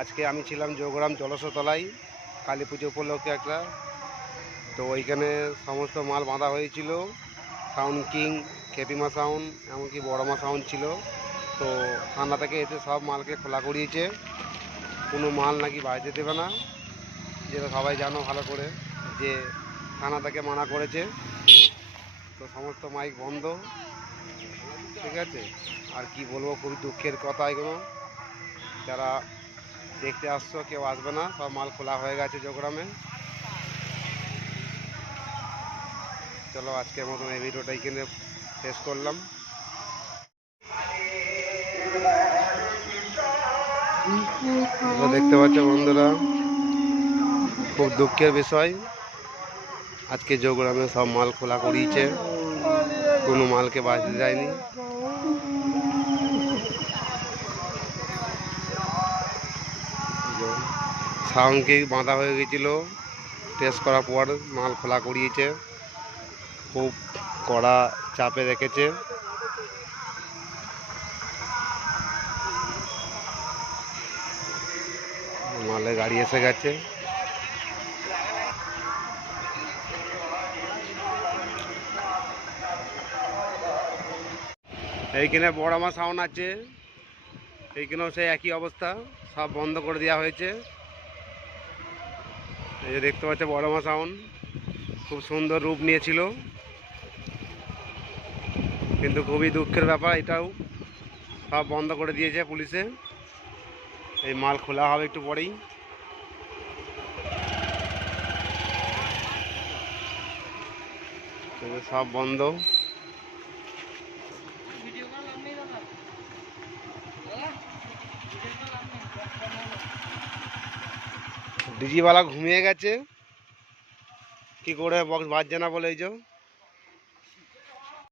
আজকে আমি ছিলাম যোগরাম জলসতলায় কালী পুজো উপলক্ষে একটা, তো ওইখানে সমস্ত মাল বাঁধা হয়েছিল। সাউন্ড কিং, কেপিমা সাউন্ড, এমনকি বড়মা সাউন্ড ছিল। তো থানা থেকে এসে সব মালকে খোলা করিয়েছে। কোনো মাল নাকি বাইরে দেবে না, যেটা সবাই জানো ভালো করে যে থানা থেকে মানা করেছে। তো সমস্ত মাইক বন্ধ, ঠিক আছে। আর কি বলবো, খুবই দুঃখের কথা। এগুলো যারা দেখতে আসছো কেউ আসবে না, সব মাল খোলা হয়ে গেছে যোগগ্রামে। চলো আজকের মতন এই ভিডিওটা এখানে শেষ করলাম। দেখতে পাচ্ছ বন্ধুরা, খুব দুঃখের বিষয়, আজকে যোগগ্রামে সব মাল খোলা করিয়েছে, কোনো মালকে বাঁচতে যায়নি। সাউন্ডকে বাঁধা হয়ে গেছিল, টেস্ট করার পর মাল খোলা করিয়েছে, খুব কড়া চাপে রেখেছে। মালে গাড়ি এসে গেছে। এইখানে বড়মা সাউন্ড আছে, এইখানেও সেই একই অবস্থা, সব বন্ধ করে দেওয়া হয়েছে। এই যে দেখতে পাচ্ছে বড়মা সাউন্ড খুব সুন্দর রূপ নিয়েছিল, কিন্তু খুবই দুঃখের ব্যাপার, এটাও সব বন্ধ করে দিয়েছে পুলিশে। এই মাল খোলা হবে একটু পরেই। সব বন্ধ। ডিজিওয়ালা ঘুমিয়ে গেছে, কি করে বক্স বাজছে না বলে, এই যে